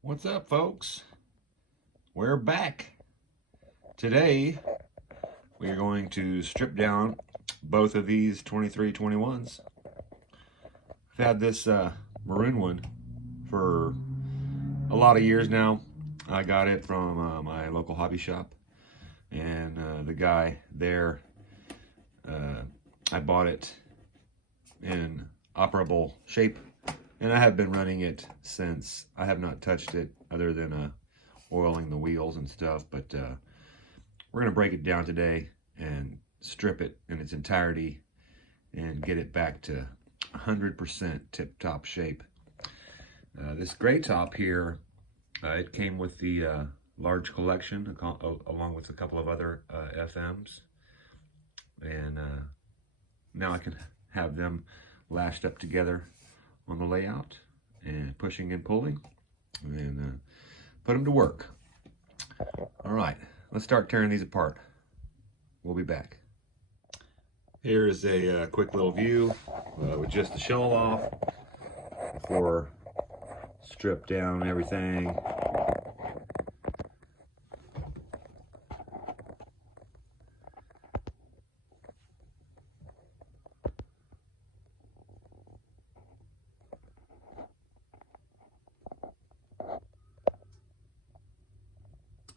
What's up, folks? We're back. Today, we are going to strip down both of these 2321s. I've had this Maroon one for a lot of years now. I got it from my local hobby shop, and the guy there, I bought it in operable shape, and I have been running it since. I have not touched it other than oiling the wheels and stuff, but we're gonna break it down today and strip it in its entirety and get it back to 100% tip-top shape. This gray top here, it came with the large collection along with a couple of other FMs, and now I can have them lashed up together on the layout and pushing and pulling, and then put them to work. All right, let's start tearing these apart. We'll be back. Here is a quick little view with just the shell off before strip down everything.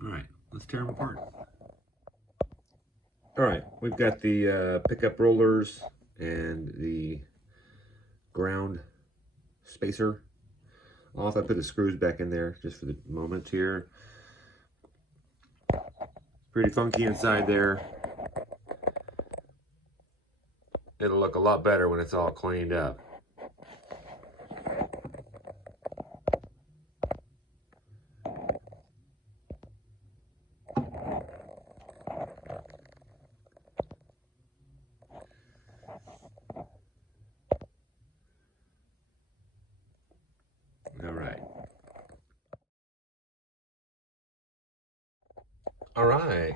All right, let's tear them apart. All right, we've got the pickup rollers and the ground spacer off. I put the screws back in there just for the moment here. Pretty funky inside there. It'll look a lot better when it's all cleaned up. All right,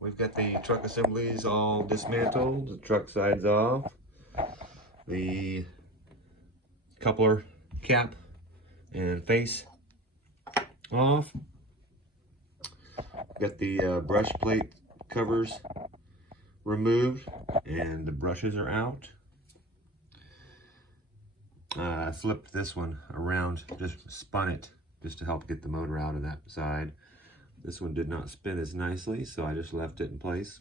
we've got the truck assemblies all dismantled, the truck sides off, the coupler cap and face off. Got the brush plate covers removed and the brushes are out. I flipped this one around, just spun it just to help get the motor out of that side. This one did not spin as nicely, so I just left it in place.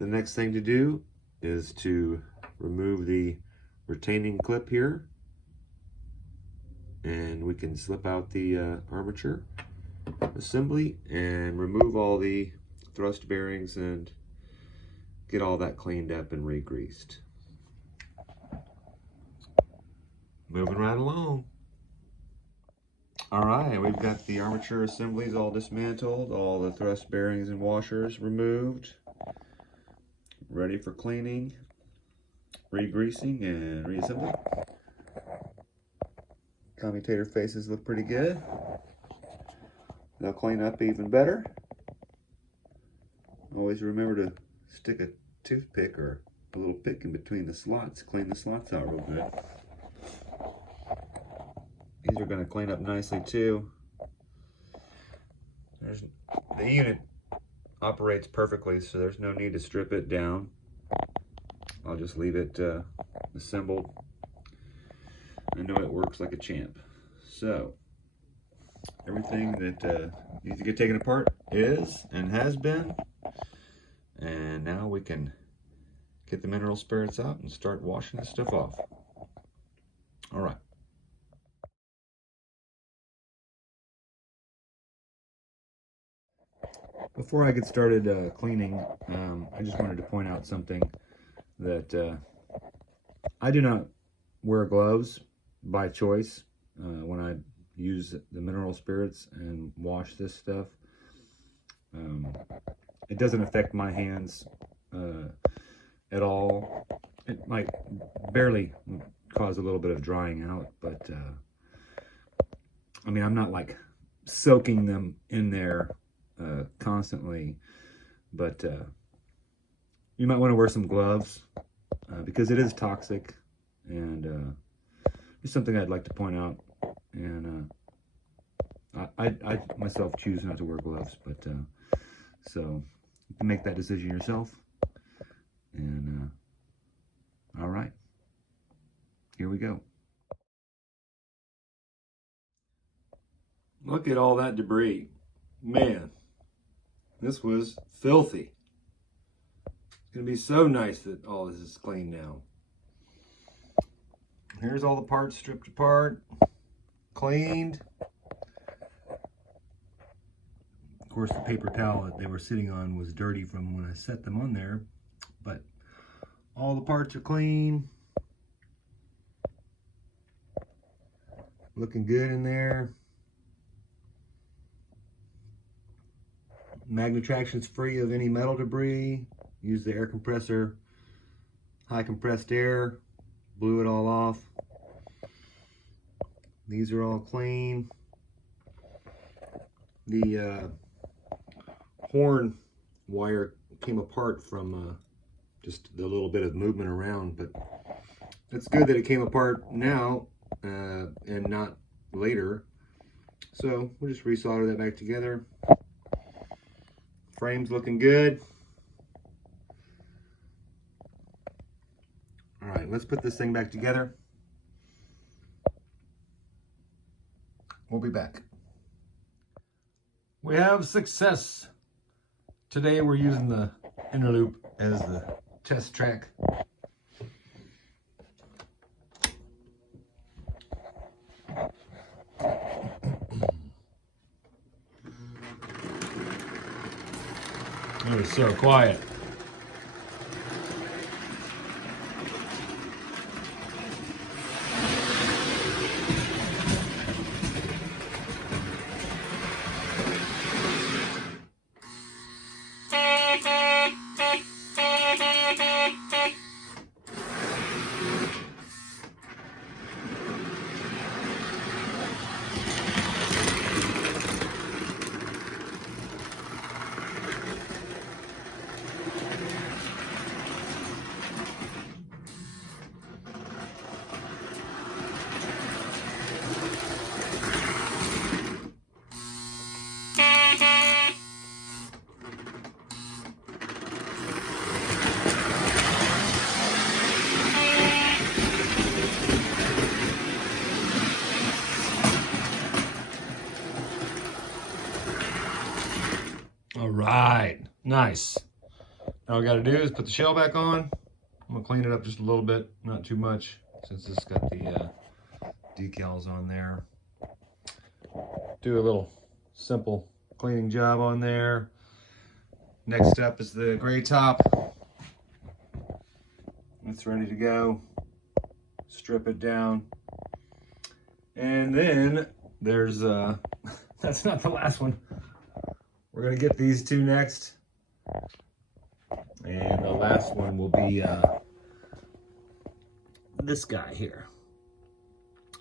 The next thing to do is to remove the retaining clip here, and we can slip out the armature assembly and remove all the thrust bearings and get all that cleaned up and re-greased. Moving right along. All right, we've got the armature assemblies all dismantled, all the thrust bearings and washers removed, ready for cleaning, re-greasing, and reassembly. Commutator faces look pretty good. They'll clean up even better. Always remember to stick a toothpick or a little pick in between the slots, clean the slots out real good. These are going to clean up nicely too. The unit operates perfectly, so there's no need to strip it down. I'll just leave it assembled. I know it works like a champ. So everything that needs to get taken apart is and has been, and now we can get the mineral spirits out and start washing this stuff off. All right. Before I get started cleaning, I just wanted to point out something that I do not wear gloves by choice when I use the mineral spirits and wash this stuff. It doesn't affect my hands at all. It might barely cause a little bit of drying out, but I mean, I'm not like soaking them in there constantly, but you might want to wear some gloves because it is toxic, and it's something I'd like to point out. And I myself choose not to wear gloves, but so you can make that decision yourself. And all right, here we go. Look at all that debris. Man, this was filthy. It's gonna be so nice that all this is clean now. Here's all the parts stripped apart, cleaned. Of course, the paper towel that they were sitting on was dirty from when I set them on there, but all the parts are clean. Looking good in there. Magnetraction's free of any metal debris. Use the air compressor, high compressed air, blew it all off. These are all clean. The horn wire came apart from just the little bit of movement around, but it's good that it came apart now and not later. So we'll just resolder that back together. Frame's looking good. All right, let's put this thing back together. We'll be back. We have success. Today we're using the inner loop as the test track. It was so quiet. All right, nice. Now all we gotta do is put the shell back on. I'm gonna clean it up just a little bit, not too much, since it's got the decals on there. Do a little simple cleaning job on there. Next step is the gray top. It's ready to go. Strip it down. And then there's, that's not the last one. We're gonna get these two next. And the last one will be this guy here.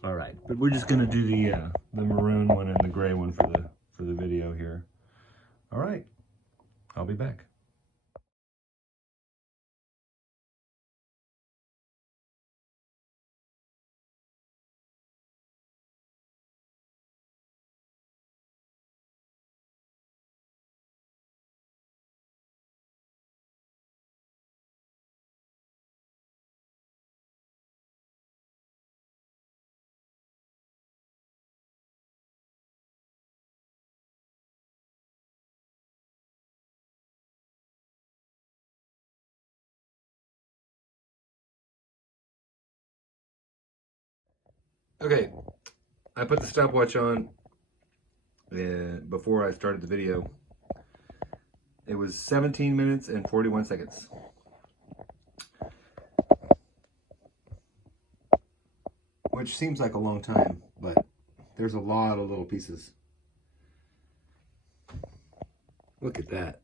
All right, but we're just gonna do the maroon one and the gray one for the video here. All right, I'll be back. Okay, I put the stopwatch on before I started the video. It was 17 minutes and 41 seconds. Which seems like a long time, but there's a lot of little pieces. Look at that.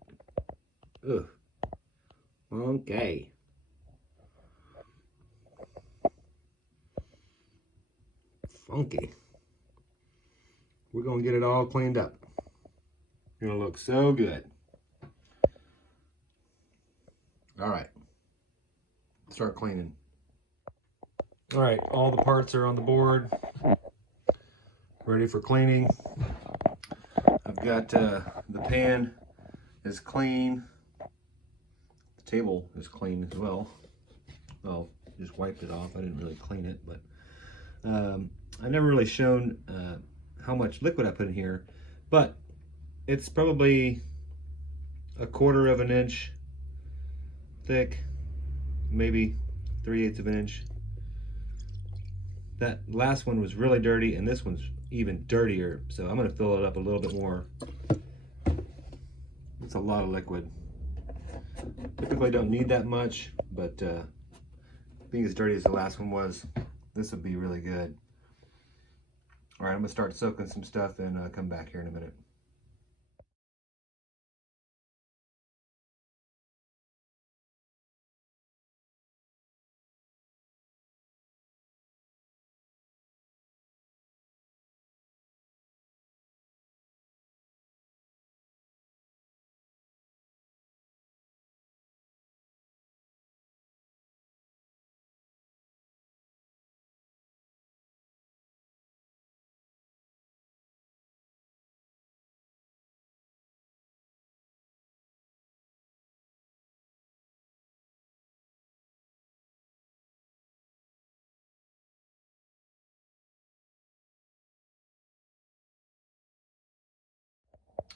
Ugh. Okay. Funky. We're gonna get it all cleaned up. It's gonna look so good. All right, start cleaning. All right, all the parts are on the board, ready for cleaning. got the pan is clean. The table is clean as well. Well, just wiped it off. I didn't really clean it, but I never really shown how much liquid I put in here, but it's probably 1/4 of an inch thick, maybe 3/8 of an inch. That last one was really dirty, and this one's even dirtier, so I'm going to fill it up a little bit more. It's a lot of liquid. Typically don't need that much, but being as dirty as the last one was, this would be really good. All right, I'm going to start soaking some stuff and come back here in a minute.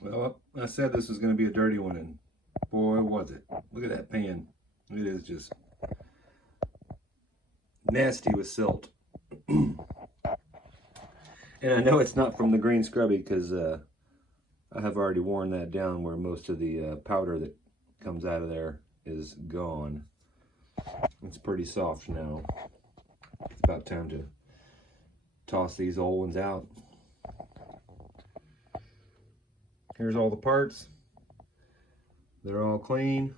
Well, I said this was going to be a dirty one, and boy was it. Look at that pan. It is just nasty with silt. And I know it's not from the green scrubby because I have already worn that down where most of the powder that comes out of there is gone. It's pretty soft now. It's about time to toss these old ones out. Here's all the parts. They're all clean.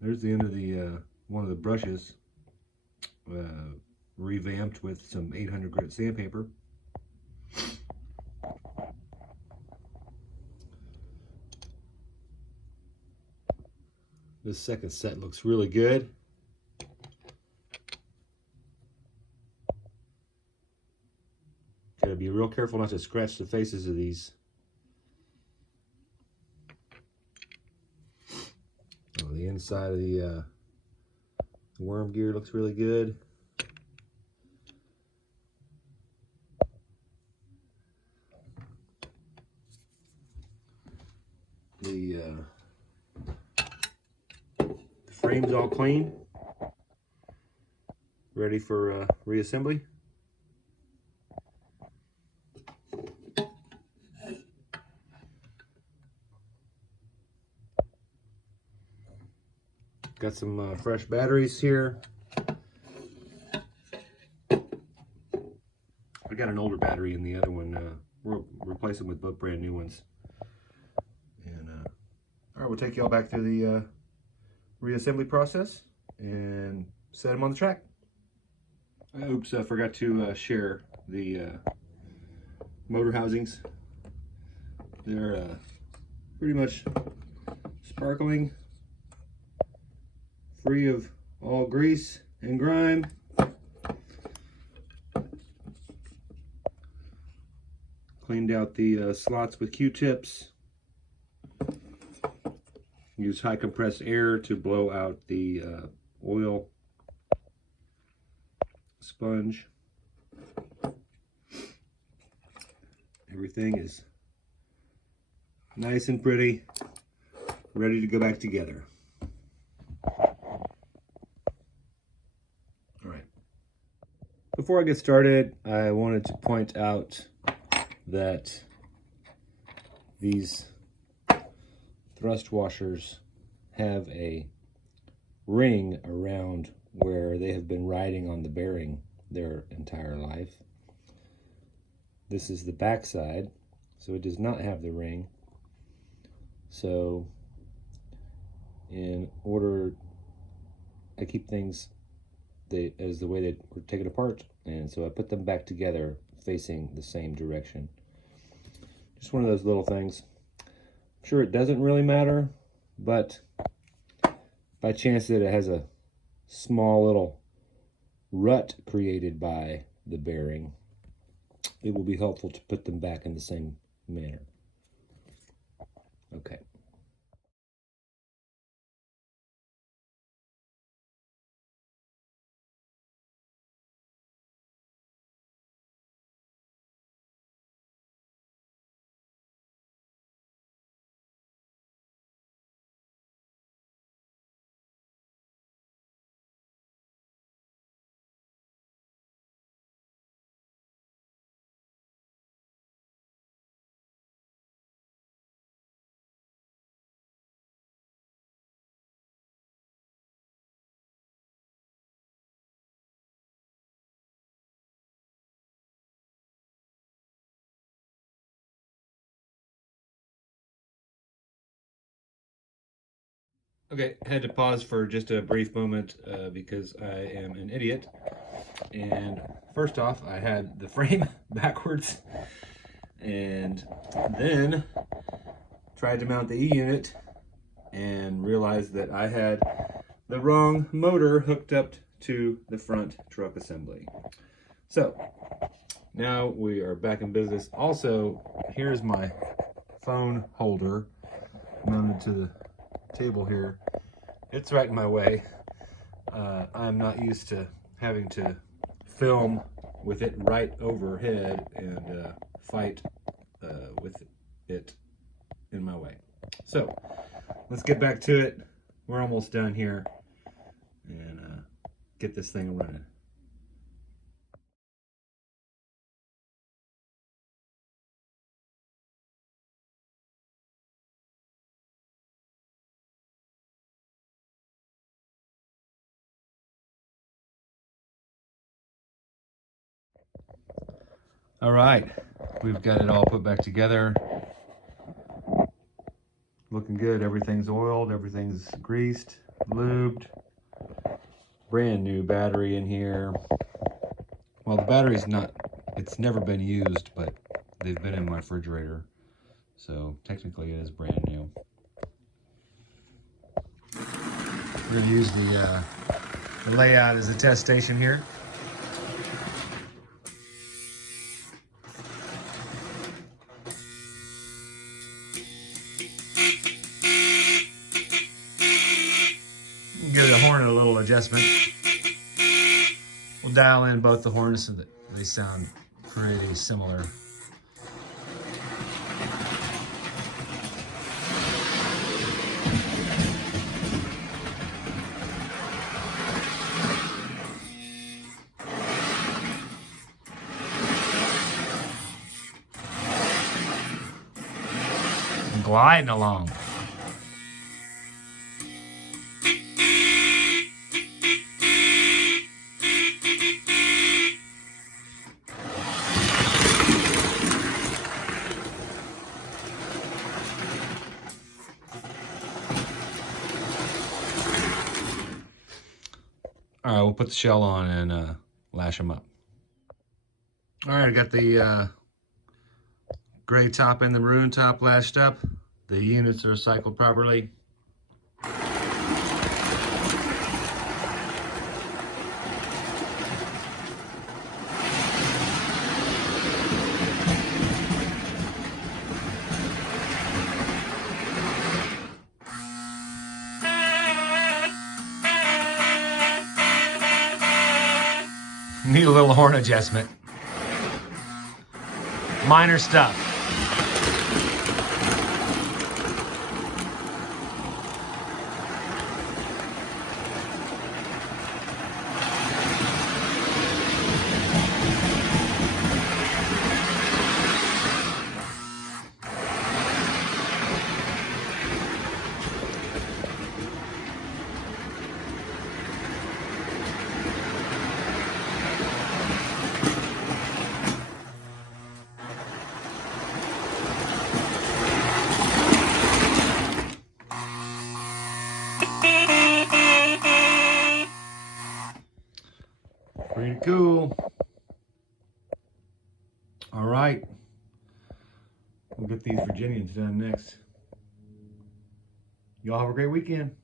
There's the end of the one of the brushes, revamped with some 800 grit sandpaper. This second set looks really good. Gotta be real careful not to scratch the faces of these. Oh, the inside of the worm gear looks really good. The frame's all clean, ready for reassembly. Got some fresh batteries here. I got an older battery in the other one. We'll replace them with both brand new ones. And all right, we'll take y'all back through the reassembly process and set them on the track. Oops, I forgot to share the motor housings. They're pretty much sparkling, free of all grease and grime. Cleaned out the slots with Q-tips. Use high compressed air to blow out the oil sponge. Everything is nice and pretty, ready to go back together. Before I get started, I wanted to point out that these thrust washers have a ring around where they have been riding on the bearing their entire life. This is the back side, so it does not have the ring. So in order, I keep things as the way they were taken apart, and so I put them back together facing the same direction. Just one of those little things. I'm sure it doesn't really matter, but by chance that it has a small little rut created by the bearing, it will be helpful to put them back in the same manner. Okay. Okay, had to pause for just a brief moment because I am an idiot. And first off, I had the frame backwards, and then tried to mount the E unit and realized that I had the wrong motor hooked up to the front truck assembly. So now we are back in business. Also, here's my phone holder mounted to the table here. It's right in my way. I'm not used to having to film with it right overhead and fight with it in my way. So let's get back to it. We're almost done here and get this thing running. All right, we've got it all put back together. Looking good. Everything's oiled, everything's greased, lubed. Brand new battery in here. Well, the battery's not, it's never been used, but they've been in my refrigerator. So technically it is brand new. We're gonna use the layout as a test station here. Give the horn a little adjustment. We'll dial in both the horns so that they sound pretty similar. Gliding along. All right, we'll put the shell on and lash them up. All right, I got the gray top and the maroon top lashed up. The units are cycled properly. Need a little horn adjustment. Minor stuff. Pretty cool. All right. We'll get these Virginians done next. Y'all have a great weekend.